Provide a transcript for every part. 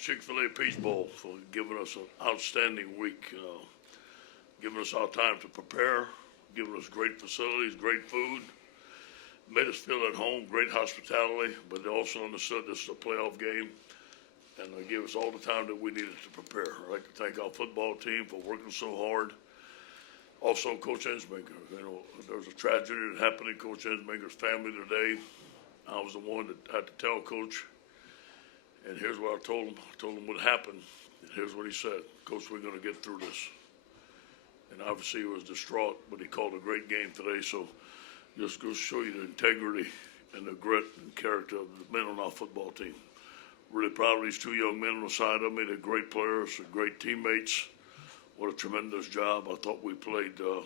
Chick-fil-A Peach Bowl for giving us an outstanding week, giving us our time to prepare, giving us great facilities, great food, made us feel at home, great hospitality, but they also understood this is a playoff game, and they gave us all the time that we needed to prepare. I'd like to thank our football team for working so hard. Also, Coach Ensminger. You know, there was a tragedy that happened in Coach Ensminger's family today. I was the one that had to tell Coach, and here's what I told him. I told him what happened, and here's what he said. Coach, we're going to get through this. And obviously he was distraught, but he called a great game today, so just goes to show you the integrity and the grit and character of the men on our football team. Really proud of these two young men on the side of me. They're great players, they're great teammates. What a tremendous job. I thought we played, for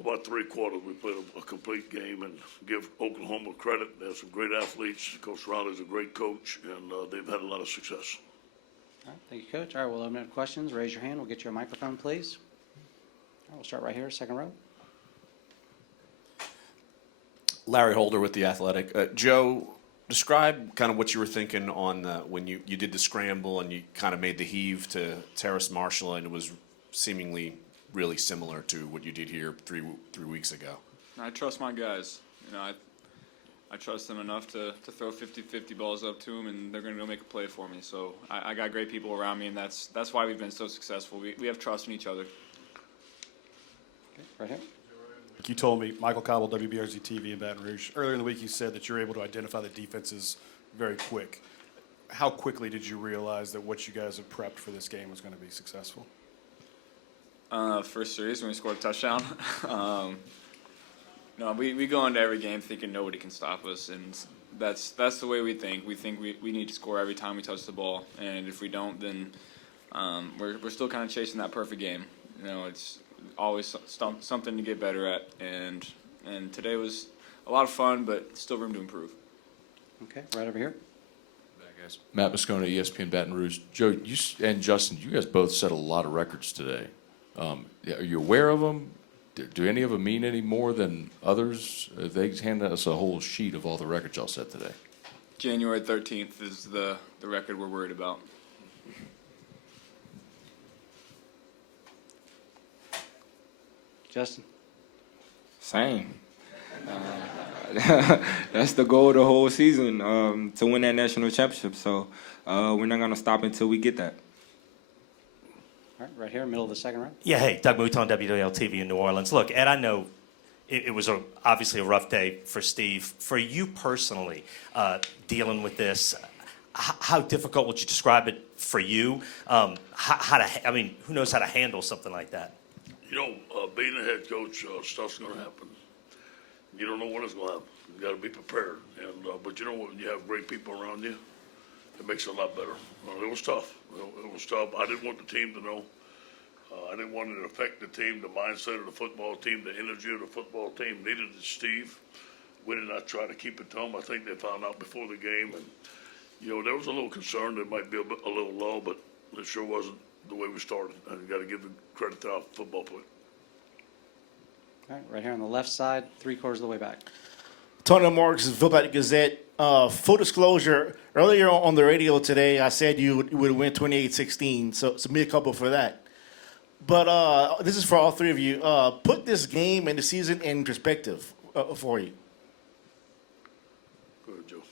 about 3 quarters, we played a complete game, and give Oklahoma credit. They have some great athletes. Coach Riley's a great coach, and they've had a lot of success. All right, thank you, Coach. All right, we'll open up questions. Raise your hand. We'll get you a microphone, please. All right, we'll start right here, second row. Larry Holder with The Athletic. Joe, describe kind of what you were thinking on when you did the scramble and you kind of made the heave to Terrace Marshall, and it was seemingly really similar to what you did here three weeks ago. I trust my guys. You know, I trust them enough to throw 50-50 balls up to them, and they're going to go make a play for me. So I got great people around me, and that's why we've been so successful. We have trust in each other. Okay, right here. You told me, Michael Cobble, WBRZ TV in Baton Rouge, earlier in the week you said that you're able to identify the defenses very quick. How quickly did you realize that what you guys have prepped for this game was going to be successful? First series when we scored a touchdown. No, we go into every game thinking nobody can stop us, and that's the way we think. We think we need to score every time we touch the ball, and if we don't, then we're still kind of chasing that perfect game. You know, it's always something to get better at, and today was a lot of fun, but still room to improve. Okay, right over here. Guys. Matt Moscona, ESPN Baton Rouge. Joe, you and Justin, you guys both set a lot of records today. Are you aware of them? Do any of them mean any more than others? They handed us a whole sheet of all the records y'all set today. January 13th is the record we're worried about. Justin. Same. That's the goal of the whole season, to win that national championship. So we're not going to stop until we get that. All right, right here, middle of the second row. Yeah, hey, Doug Mouton, WWL-TV in New Orleans. Look, Ed, I know it was obviously a rough day for Steve. For you personally, dealing with this, how difficult would you describe it for you? Who knows how to handle something like that? You know, being a head coach, stuff's going to happen. You don't know when it's going to happen. You got to be prepared. And but you know, when you have great people around you, it makes it a lot better. It was tough. It was tough. I didn't want the team to know. I didn't want it to affect the team, the mindset of the football team, the energy of the football team. Neither did Steve. We did not try to keep it to them. I think they found out before the game, and you know, there was a little concern there might be a little low, but it sure wasn't the way we started. And you got to give the credit to our football player. All right, right here on the left side, 3/4 of the way back. Tony Marks, Villepinte Gazette. Full disclosure, earlier on the radio today, I said you would win 28-16, so me a couple for that. But this is for all three of you. Put this game and the season in perspective for you. Go ahead, Joe.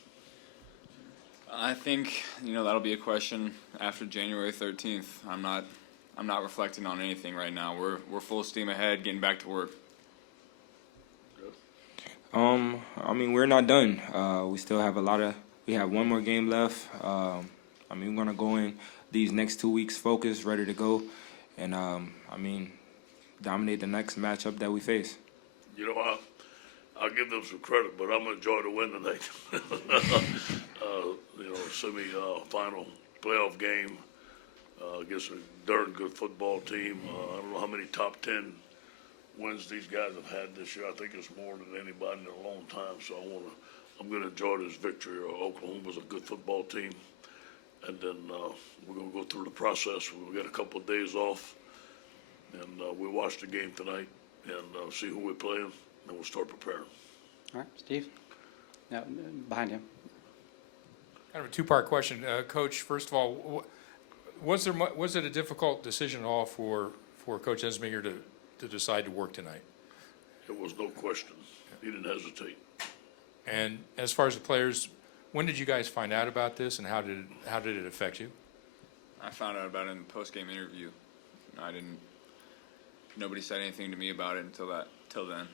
I think, you know, that'll be a question after January 13th. I'm not reflecting on anything right now. We're full steam ahead, getting back to work. We're not done. We still have we have one more game left. We're going to go in these next 2 weeks focused, ready to go, and, dominate the next matchup that we face. You know, I'll give them some credit, but I'm going to enjoy the win tonight. Semi-final playoff game against a darn good football team. I don't know how many top 10 wins these guys have had this year. I think it's more than anybody in a long time. So I'm going to enjoy this victory. Oklahoma's a good football team, and then we're going to go through the process. We'll get a couple of days off, and we'll watch the game tonight and see who we're playing, and we'll start preparing. All right, Steve. Now, behind him. Kind of a two-part question. Coach, first of all, was it a difficult decision at all for Coach Ensminger to decide to work tonight? There was no question. He didn't hesitate. And as far as the players, when did you guys find out about this, and how did it affect you? I found out about it in the post-game interview. Nobody said anything to me about it till then.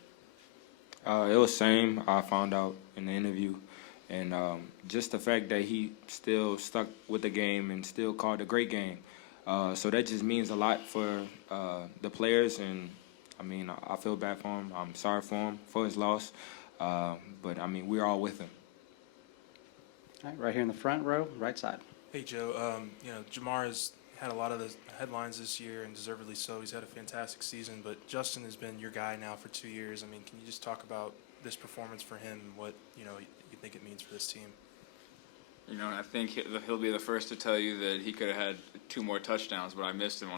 It was same. I found out in the interview, and just the fact that he still stuck with the game and still called a great game. So that just means a lot for the players, and I mean, I feel bad for him. I'm sorry for him for his loss, but I mean, we're all with him. All right, right here in the front row, right side. Hey, Joe. Jamar has had a lot of the headlines this year, and deservedly so. He's had a fantastic season, but Justin has been your guy now for 2 years. I mean, can you just talk about this performance for him and what, you think it means for this team? I think he'll be the first to tell you that he could have had 2 more touchdowns, but I missed him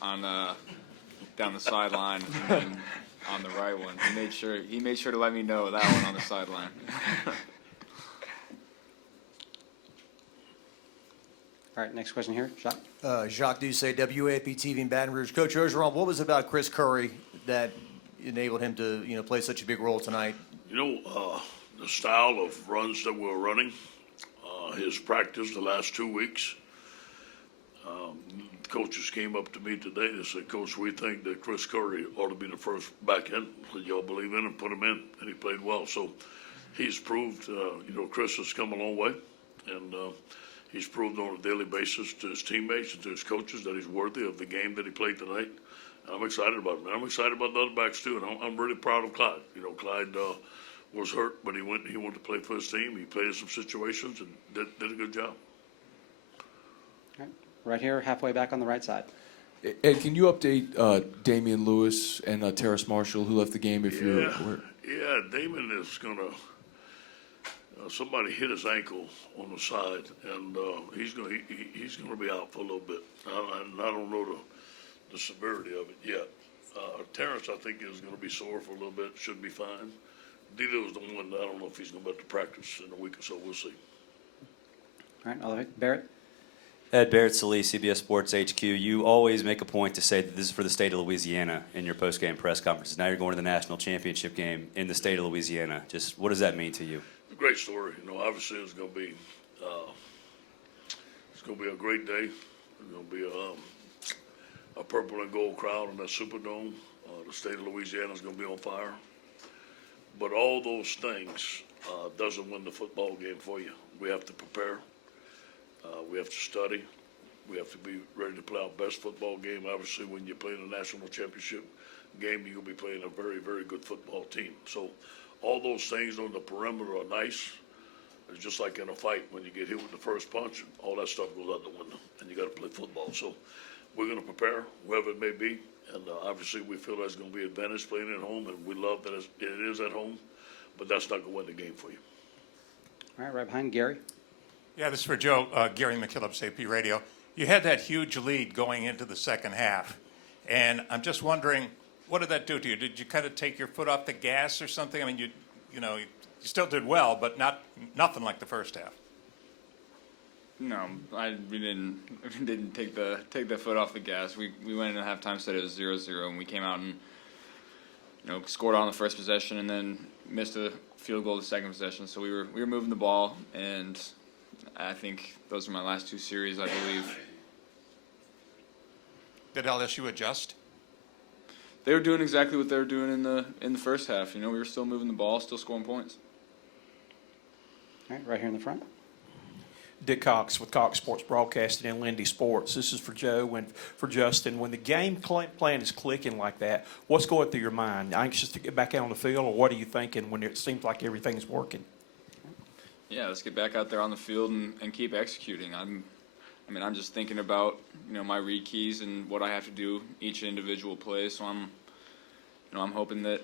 on down the sideline and on the right one. He made sure to let me know that one on the sideline. All right, next question here, Jacques. Jacques Doucet, WAP-TV in Baton Rouge. Coach Orgeron, what was it about Chris Curry that enabled him to, play such a big role tonight? The style of runs that we're running, his practice the last 2 weeks. Coaches came up to me today and said, Coach, we think that Chris Curry ought to be the first back end. Said, y'all believe in him, put him in, and he played well. So he's proved, Chris has come a long way, and he's proved on a daily basis to his teammates and to his coaches that he's worthy of the game that he played tonight. And I'm excited about him. And I'm excited about the other backs too. And I'm really proud of Clyde. Clyde was hurt, but he wanted to play for his team. He played in some situations and did a good job. All right here, halfway back on the right side. Ed, can you update Damian Lewis and Terrace Marshall, who left the game? Yeah, Damon is gonna. Somebody hit his ankle on the side, and he's gonna be out for a little bit. I don't know the severity of it yet. Terrence, I think, is gonna be sore for a little bit. Should be fine. Dito is the one. I don't know if he's gonna be able to practice in a week or so. We'll see. All right, all right, Barrett. Ed Barrett, Salee, CBS Sports HQ. You always make a point to say that this is for the state of Louisiana in your post-game press conferences. Now you're going to the national championship game in the state of Louisiana. Just what does that mean to you? Great story. Obviously it's going to be a great day. It's going to be a purple and gold crowd in that Superdome. The state of Louisiana is going to be on fire. But all those things doesn't win the football game for you. We have to prepare. We have to study. We have to be ready to play our best football game. Obviously, when you're playing a national championship game, you'll be playing a very, very good football team. So all those things on the perimeter are nice. It's just like in a fight when you get hit with the first punch, all that stuff goes out the window, and you got to play football. So we're going to prepare, whoever it may be, and obviously we feel that's going to be an advantage playing at home, and we love that it is at home, but that's not going to win the game for you. All right, right behind Gary. Yeah, this is for Joe. Gary McKillop, AP Radio. You had that huge lead going into the second half, and I'm just wondering, what did that do to you? Did you kind of take your foot off the gas or something? I mean, you still did well, but nothing like the first half. No, we didn't take the foot off the gas. We went into halftime, said it was 0-0, and we came out and scored on the first possession and then missed a field goal the second possession. So we were moving the ball, and I think those are my last 2 series, I believe. Did LSU adjust? They were doing exactly what they were doing in the first half. We were still moving the ball, still scoring points. All right, right here in the front. Dick Cox with Cox Sports Broadcasting and Lindy Sports. This is for Joe and for Justin. When the game plan is clicking like that, what's going through your mind? Anxious to get back out on the field, or what are you thinking when it seems like everything's working? Yeah, let's get back out there on the field and keep executing. I'm just thinking about my read keys and what I have to do each individual play. So I'm hoping that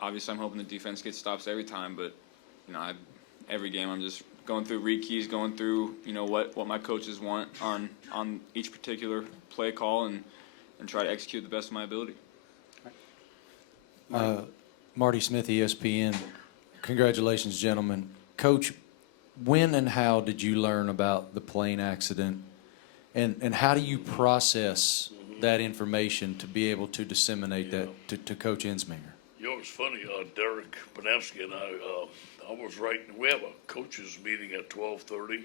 obviously I'm hoping the defense gets stops every time, but every game I'm just going through read keys, going through what my coaches want on each particular play call and try to execute the best of my ability. Marty Smith, ESPN. Congratulations, gentlemen. Coach, when and how did you learn about the plane accident? And how do you process that information to be able to disseminate that to Coach Ensminger? You know, it's funny, Derek Panamsky and I was writing, we have a coaches meeting at 12:30,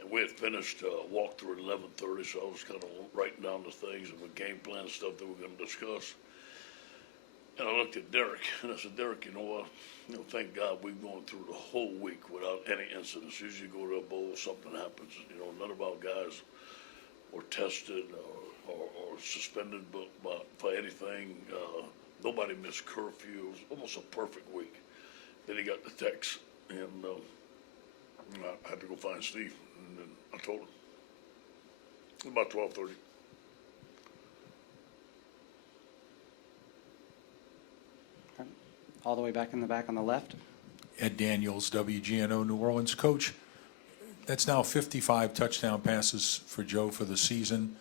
and we had finished walkthrough at 11:30, so I was kind of writing down the things and the game plan stuff that we're going to discuss. And I looked at Derek, and I said, Derek, you know what? Thank God we've gone through the whole week without any incidents. Usually you go to a bowl, something happens. None of our guys were tested or suspended for anything. Nobody missed curfew. It was almost a perfect week. Then he got the text, and I had to go find Steve, and then I told him. It was about 12:30. All the way back in the back on the left. Ed Daniels, WGNO New Orleans. Coach, that's now 55 touchdown passes for Joe for the season.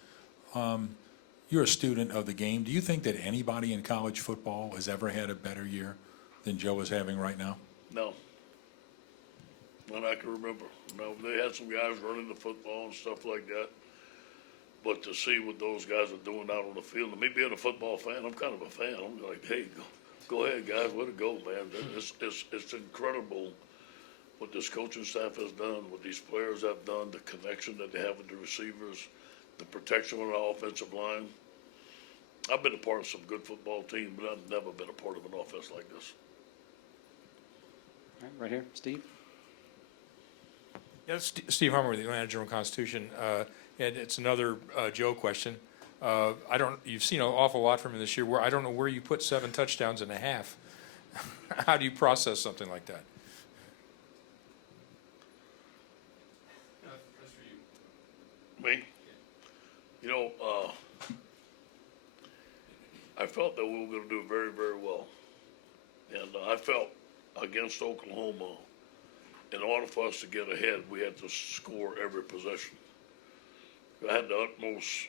You're a student of the game. Do you think that anybody in college football has ever had a better year than Joe is having right now? No. Not I can remember. No, they had some guys running the football and stuff like that. But to see what those guys are doing out on the field, and me being a football fan, I'm kind of a fan. I'm like, hey, go ahead, guys. Way to go, man. It's incredible what this coaching staff has done, what these players have done, the connection that they have with the receivers, the protection on the offensive line. I've been a part of some good football teams, but I've never been a part of an offense like this. All right here, Steve. Yeah, Steve Hummer with the Atlanta Journal-Constitution. And it's another Joe question. You've seen an awful lot from him this year. I don't know where you put 7 touchdowns and a half. How do you process something like that? Me? I felt that we were going to do very, very well. And I felt against Oklahoma, in order for us to get ahead, we had to score every possession. I had the utmost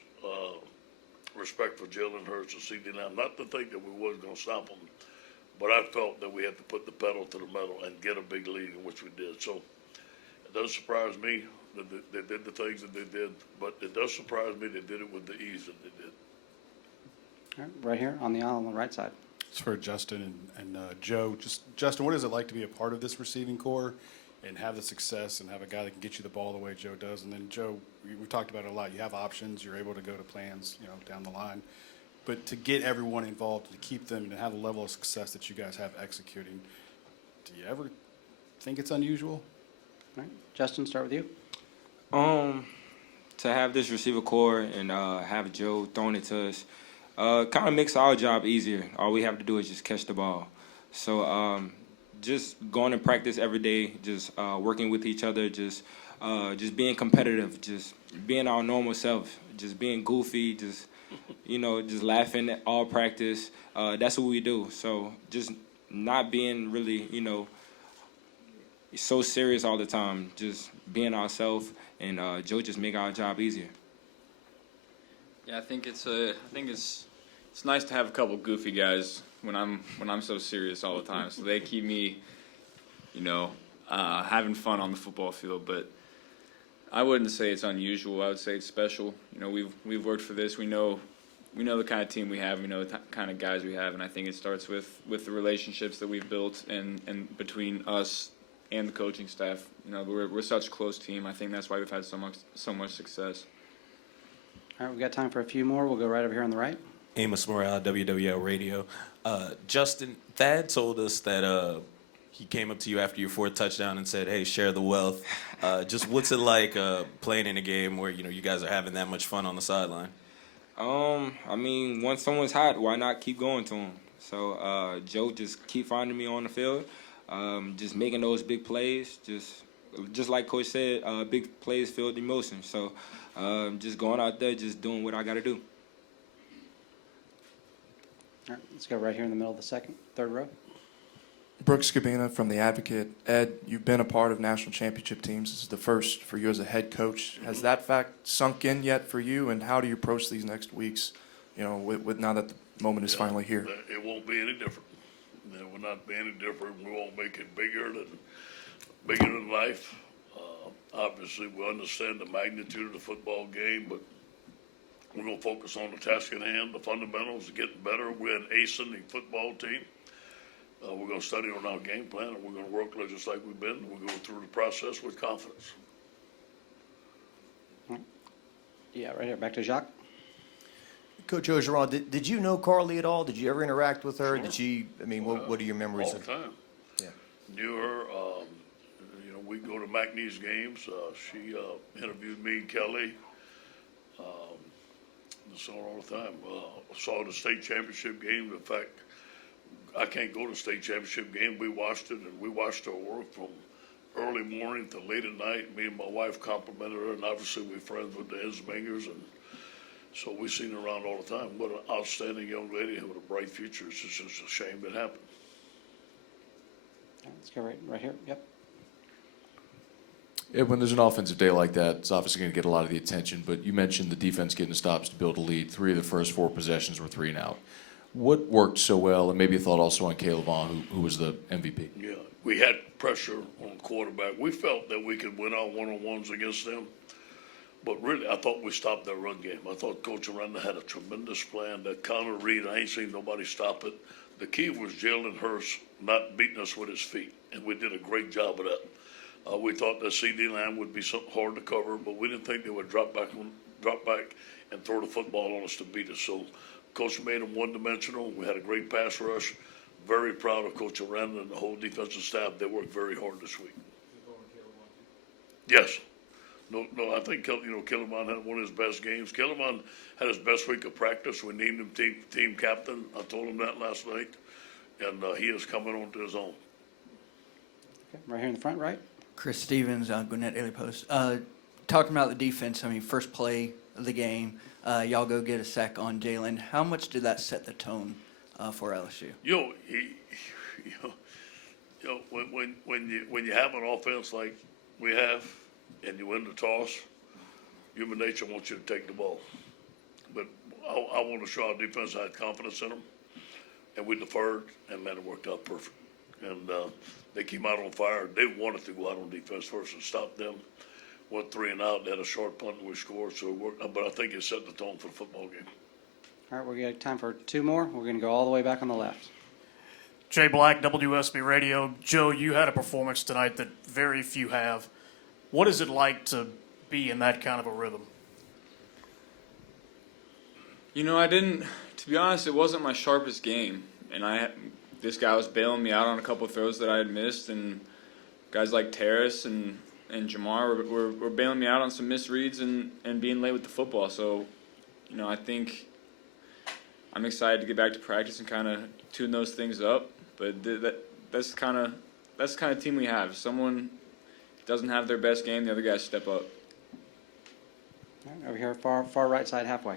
respect for Jalen Hurts and CD Lamb. Not to think that we wasn't going to stop them, but I felt that we had to put the pedal to the metal and get a big lead, in which we did. So it doesn't surprise me that they did the things that they did, but it does surprise me they did it with the ease that they did. All right, right here on the aisle on the right side. It's for Justin and Joe. Justin, what is it like to be a part of this receiving corps and have the success and have a guy that can get you the ball the way Joe does? And then Joe, we talked about it a lot. You have options. You're able to go to plans, down the line. But to get everyone involved, to keep them, and to have the level of success that you guys have executing, do you ever think it's unusual? All right, Justin, start with you. To have this receiver core and have Joe throwing it to us, kind of makes our job easier. All we have to do is just catch the ball. So just going to practice every day, just working with each other, just being competitive, just being our normal self, just being goofy, just laughing at all practice. That's what we do. So just not being really, so serious all the time, just being ourselves, and Joe just make our job easier. Yeah, I think it's nice to have a couple goofy guys when I'm so serious all the time. So they keep me, having fun on the football field. But I wouldn't say it's unusual. I would say it's special. We've worked for this. We know the kind of team we have. We know the kind of guys we have, and I think it starts with the relationships that we've built and between us and the coaching staff. We're such a close team. I think that's why we've had so much success. All right, we've got time for a few more. We'll go right over here on the right. Amos Morale, WWL Radio. Justin, Thad told us that he came up to you after your 4th touchdown and said, hey, share the wealth. Just what's it like playing in a game where, you guys are having that much fun on the sideline? Once someone's hot, why not keep going to them? So Joe just keep finding me on the field, just making those big plays. Just like Coach said, big plays filled emotion. So just going out there, just doing what I got to do. All right, let's go right here in the middle of the third row. Brooks Cabina from The Advocate. Ed, you've been a part of national championship teams. This is the first for you as a head coach. Has that fact sunk in yet for you, and how do you approach these next weeks, with now that the moment is finally here? It won't be any different. It will not be any different. We won't make it bigger than bigger than life. Obviously, we understand the magnitude of the football game, but we're going to focus on the task at hand, the fundamentals, getting better. We're an ascending football team. We're going to study on our game plan, and we're going to work just like we've been. We're going through the process with confidence. Yeah, right here. Back to Jacques. Coach Orgeron, did you know Carly at all? Did you ever interact with her? Sure. Did she? I mean, what are your memories All of? the time. Yeah. Knew her. We go to McNeese games. She interviewed me and Kelly. Saw her all the time. Saw the state championship game. In fact, I can't go to the state championship game. We watched it, and we watched her work from early morning to late at night. Me and my wife complimented her, and obviously we're friends with the Insmingers, and so we've seen her around all the time. What an outstanding young lady with a bright future. It's just a shame it happened. Let's go right here. Yep. Yeah, when there's an offensive day like that, it's obviously going to get a lot of the attention, but you mentioned the defense getting the stops to build a lead. 3 of the first 4 possessions were 3 and out. What worked so well, and maybe a thought also on Caleb Vaughn, who was the MVP? Yeah, we had pressure on quarterback. We felt that we could win our one-on-ones against them, but really, I thought we stopped their run game. I thought Coach Aranda had a tremendous plan. That counter read, I ain't seen nobody stop it. The key was Jalen Hurst not beating us with his feet, and we did a great job of that. We thought the CD line would be something hard to cover, but we didn't think they would drop back and throw the football on us to beat us. So Coach made them one-dimensional. We had a great pass rush. Very proud of Coach Aranda and the whole defensive staff. They worked very hard this week. Yes. No, I think Kellerman had one of his best games. Kellerman had his best week of practice. We named him team captain. I told him that last night, and he is coming on to his own. Okay, right here in the front, right. Chris Stevens, Gwinnett Daily Post. Talking about the defense, I mean, first play of the game, y'all go get a sack on Jalen. How much did that set the tone for LSU? When you have an offense like we have, and you win the toss, human nature wants you to take the ball. But I want to show our defense I had confidence in them, and we deferred, and man, it worked out perfect. And they came out on fire. They wanted to go out on defense first and stop them. Went 3 and out. They had a short punt and we scored. So it worked. But I think it set the tone for the football game. All right, we got time for 2 more. We're going to go all the way back on the left. Jay Black, WSB Radio. Joe, you had a performance tonight that very few have. What is it like to be in that kind of a rhythm? To be honest, it wasn't my sharpest game. And this guy was bailing me out on a couple of throws that I had missed, and guys like Terrace and Jamar were bailing me out on some misreads and being late with the football. So, I think I'm excited to get back to practice and kind of tune those things up. But that's kind of team we have. If someone doesn't have their best game, the other guys step up. All right, over here, far right side, halfway.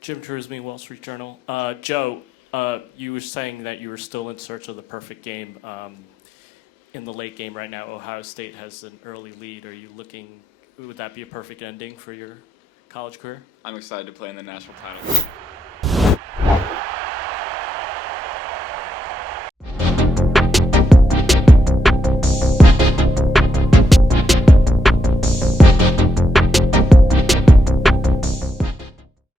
Jim Trusby, Wall Street Journal. Joe, you were saying that you were still in search of the perfect game. In the late game right now, Ohio State has an early lead. Are you would that be a perfect ending for your college career? I'm excited to play in the national title.